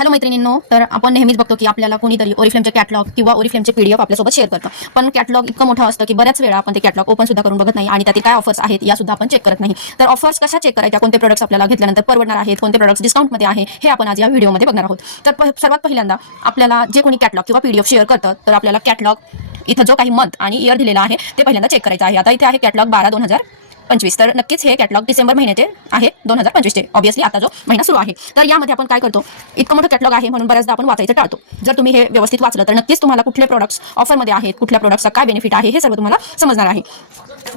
Hello मैत्रिणींनो, तर आपण नेहमीच बघतो की आपल्याला कोणीतरी ओरिफ्लेमचे कॅटलॉग किंवा ओरिफ्लेमचे पीडीएफ आपल्यासोबत शेअर करतं. पण कॅटलॉग इतकं मोठं असतं की बऱ्याच वेळा आपण ते कॅटलॉग ओपन सुद्धा करून बघत नाही आणि त्यातील काय ऑफर्स आहेत या सुद्धा आपण चेक करत नाही. तर ऑफर्स कशा चेक करायच्या, कोणते प्रोडक्ट्स आपल्याला घेतल्यानंतर परवडणार आहेत, कोणते प्रोडक्ट्स डिस्काउंटमध्ये आहे, हे आपण आज या व्हिडिओमध्ये बघणार आहोत. तर सर्वात पहिल्यांदा आपल्याला जे कोणी कॅटलॉग किंवा पीडीएफ शेअर करतं, तर आपल्याला कॅटलॉग इथं जो काही मंथ आणि इयर दिलेला आहे ते पहिल्यांदा चेक करायचं आहे. आता इथे आहे कॅटलॉग 12/2025. तर नक्कीच हे कॅटलॉग डिसेंबर महिन्याचे आहे 2025चे. ऑब्व्हियसली आता जो महिना सुरू आहे, तर यामध्ये आपण काय करतो, इतकं मोठं कॅटलॉग आहे म्हणून बऱ्याचदा आपण वाचायचं टाळतो. जर तुम्ही हे व्यवस्थित वाचलं तर नक्कीच तुम्हाला कुठले प्रोडक्ट्स ऑफरमध्ये आहेत, कुठल्या प्रोडक्ट्सचा काय बेनिफिट आहे हे सर्व तुम्हाला समजणार आहे.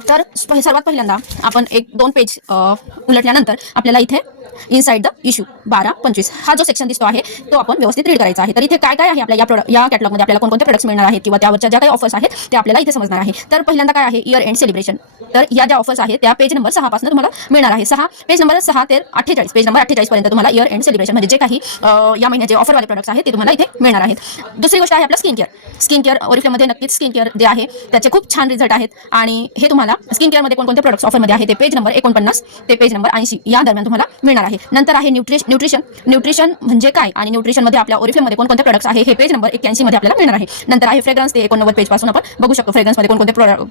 तर सर्वात पहिल्यांदा आपण 1-2 पेज उलटल्यानंतर आपल्याला इथे इनसाइड द इश्यू 12/25 हा जो सेक्शन दिसतो आहे तो आपण व्यवस्थित रीड करायचा आहे. तर इथे काय काय आहे आपल्या या कॅटलॉगमध्ये आपल्याला कोणकोणते प्रोडक्ट्स मिळणार आहेत किंवा त्यावरच्या ज्या काही ऑफर्स आहेत ते आपल्याला इथे समजणार आहे. तर पहिल्यांदा काय आहे, इयर एंड सेलिब्रेशन. तर या ज्या ऑफर्स आहेत त्या पेज नंबर 6 पासून तुम्हाला मिळणार आहे. पेज नंबर 6 ते 48, पेज नंबर 48 पर्यंत तुम्हाला इयर एंड सेलिब्रेशन म्हणजे जे काही या महिन्याचे ऑफरवाले प्रोडक्ट्स आहेत ते तुम्हाला इथे मिळणार आहेत. दुसरी गोष्ट आहे आपला स्किन केअर. ओरिफ्लेममध्ये नक्कीच स्किन केअर जे आहे त्याचे खूप छान रिझल्ट आहेत आणि हे तुम्हाला स्किन केअरमध्ये कोणकोणते प्रोडक्ट्स ऑफरमध्ये आहे ते पेज नंबर 49 ते पेज नंबर 80 या दरम्यान तुम्हाला मिळणार आहे. नंतर आहे न्यूट्रिशन म्हणजे काय आणि न्यूट्रिशनमध्ये आपल्या ओरिफ्लेममध्ये कोणकोणते प्रोडक्ट्स आहे हे पेज नंबर 81 मध्ये आपल्याला मिळणार आहे. नंतर आहे फ्रेग्रन्स, ते 89 पेज पासून आपण बघू शकतो फ्रेग्रन्समध्ये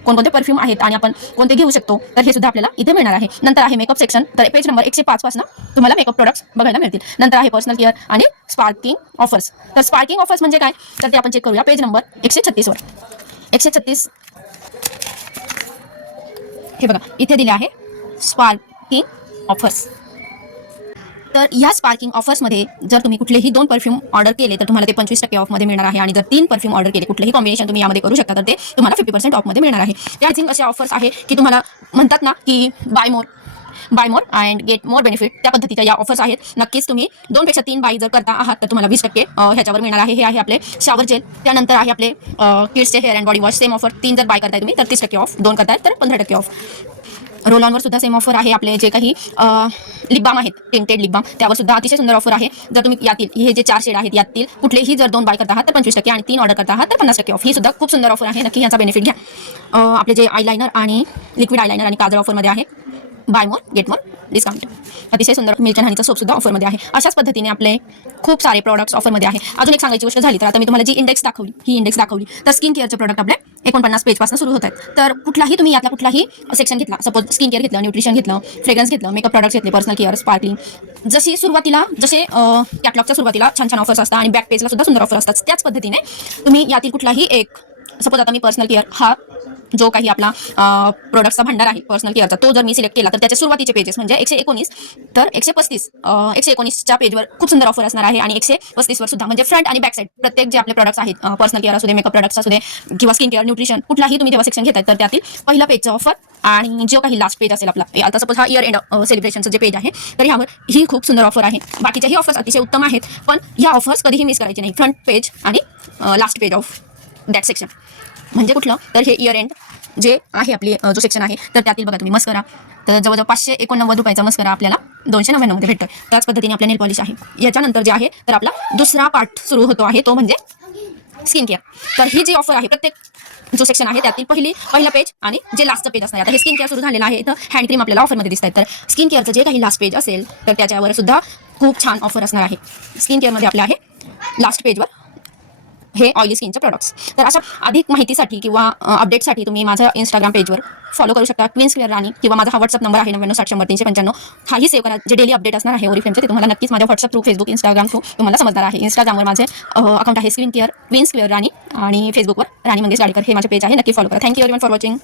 कोणकोणते परफ्यूम आहेत आणि आपण कोणते घेऊ शकतो, तर हे सुद्धा आपल्याला इथे मिळणार आहे. नंतर आहे मेकअप सेक्शन. तर पेज नंबर 105 पासून तुम्हाला मेकअप प्रोडक्ट्स बघायला मिळतील. नंतर आहे पर्सनल केअर आणि स्पार्किंग ऑफर्स. तर स्पार्किंग ऑफर्स म्हणजे काय, तर ते आपण चेक करूया पेज नंबर 136 वर. 136 हे बघा इथे दिले आहे स्पार्किंग ऑफर्स. तर या स्पार्किंग ऑफर्समध्ये जर तुम्ही कुठलेही 2 परफ्यूम ऑर्डर केले तर तुम्हाला ते 25% ऑफमध्ये मिळणार आहे आणि जर 3 परफ्यूम ऑर्डर केले, कुठलेही कॉम्बिनेशन तुम्ही यामध्ये करू शकता, तर ते तुम्हाला 50% ऑफमध्ये मिळणार आहे. त्याच अशा ऑफर्स आहे की तुम्हाला म्हणतात ना की buy more and get more benefit, त्या पद्धतीच्या या ऑफर्स आहेत. नक्कीच तुम्ही 2 पेक्षा 3 बाय जर करता आहात तर तुम्हाला 20% ह्याच्यावर मिळणार आहे. हे आहे आपले शॉवर जेल. त्यानंतर आहे आपले किड्सचे hair and body wash. Same offer 3 जर बाय करताय तुम्ही तर 30% ऑफ, 2 करताय तर 15% ऑफ. रोल ऑनवर सुद्धा सेम ऑफर आहे. आपले जे काही लिप बाम आहेत, टिंटेड लिप बाम, त्यावर सुद्धा अतिशय सुंदर ऑफर आहे. जर तुम्ही यातील हे जे 4 शेड आहेत यातील कुठलेही जर 2 बाय करता आहात तर 25% आणि 3 ऑर्डर करता आहात तर 50% ऑफ. ही सुद्धा खूप सुंदर ऑफर आहे, नक्की याचा बेनिफिट घ्या. आपले जे आयलायनर आणि लिक्विड आयलायनर आणि काजळ ऑफरमध्ये आहे. Bye more get more discount. अतिशय सुंदर मिल्टन हनीचा सोप सुद्धा ऑफरमध्ये आहे. अशाच पद्धतीने आपले खूप सारे प्रोडक्ट्स ऑफरमध्ये आहे. अजून एक सांगायची गोष्ट झाली तर आता मी तुम्हाला जी इंडेक्स दाखवली तर स्किन केअरचे प्रोडक्ट आपले 49 पेजपासून सुरू होत आहेत. तर कुठलाही तुम्ही यातला कुठलाही सेक्शन घेतला, सपोज स्किन केअर घेतलं, न्यूट्रिशन घेतलं, फ्रेग्रन्स घेतलं, मेकअप प्रोडक्ट्स घेतले, पर्सनल केअर, स्पार्कलिंग, जसे कॅटलॉगच्या सुरुवातीला छान छान ऑफर्स असतात आणि बॅक पेजला सुद्धा सुंदर ऑफर असतात, त्याच पद्धतीने तुम्ही यातील कुठलाही एक, सपोज आता मी पर्सनल केअर हा जो काही आपला प्रोडक्टचा भंडार आहे पर्सनल केअरचा, तो जर मी सिलेक्ट केला तर त्याचे सुरुवातीचे पेजेस म्हणजे 119 तर 119च्या पेजवर खूप सुंदर ऑफर असणार आहे आणि 135 वर सुद्धा, म्हणजे फ्रंट आणि बॅक साईड प्रत्येक जे आपले प्रोडक्ट्स आहेत, पर्सनल केअर असू दे, मेकअप प्रोडक्ट्स असू दे किंवा स्किन केअर, न्यूट्रिशन, कुठलाही तुम्ही जेव्हा सेक्शन घेताय तर त्यातील पहिला पेजचा ऑफर आणि जो काही लास्ट पेज असेल आपला, आता सपोज हा इयर एंड सेलिब्रेशनचं जे पेज आहे तर ह्यावर ही खूप सुंदर ऑफर आहे. बाकीच्याही ऑफर्स अतिशय उत्तम आहेत, पण ह्या ऑफर्स कधीही मिस करायचे नाही. फ्रंट पेज आणि last page of that section म्हणजे कुठलं, तर हे इयर एंड जे आहे आपली जो सेक्शन आहे तर त्यातील बघा तुम्ही मस्करा, तर जवळजवळ 589 रुपयाचा मस्करा आपल्याला 299 मध्ये भेटतो. त्याच पद्धतीने आपल्या नेल पॉलिश आहे. याच्यानंतर जे आहे तर आपला दुसरा पार्ट सुरू होतो आहे तो म्हणजे स्किन केअर. तर ही जी ऑफर आहे प्रत्येक जो सेक्शन आहे त्यातील पहिला पेज आणि जे लास्टचं पेज असणार. आता हे स्किन केअर सुरू झालेलं आहे, तर हँड क्रीम आपल्याला ऑफरमध्ये दिसत आहेत. तर स्किन केअरचं जे काही लास्ट पेज असेल तर त्याच्यावर सुद्धा खूप छान ऑफर असणार आहे. स्किन केअरमध्ये आपलं आहे लास्ट पेजवर हे ऑइली स्किनचे प्रोडक्ट्स. तर अशा अधिक माहितीसाठी किंवा अपडेटसाठी तुम्ही माझ्या इंस्टाग्राम पेजवर फॉलो करू शकता, क्वीन्स क्वेअर राणी, किंवा माझा हा व्हॉट्सअप नंबर आहे 99600395. हाही सेव्ह करा. जे डेली अपडेट असणार आहे ओरिफ्लेमचे ते तुम्हाला नक्कीच माझ्या WhatsApp through, Facebook, Instagram through तुम्हाला समजणार आहे. इंस्टाग्रामवर माझे अकाउंट आहे क्वीन्स क्वेअर राणी आणि फेसबुकवर राणी मंगेश गाडेकर हे माझे पेज आहे. नक्की फॉलो करा. Thank you everyone for watching.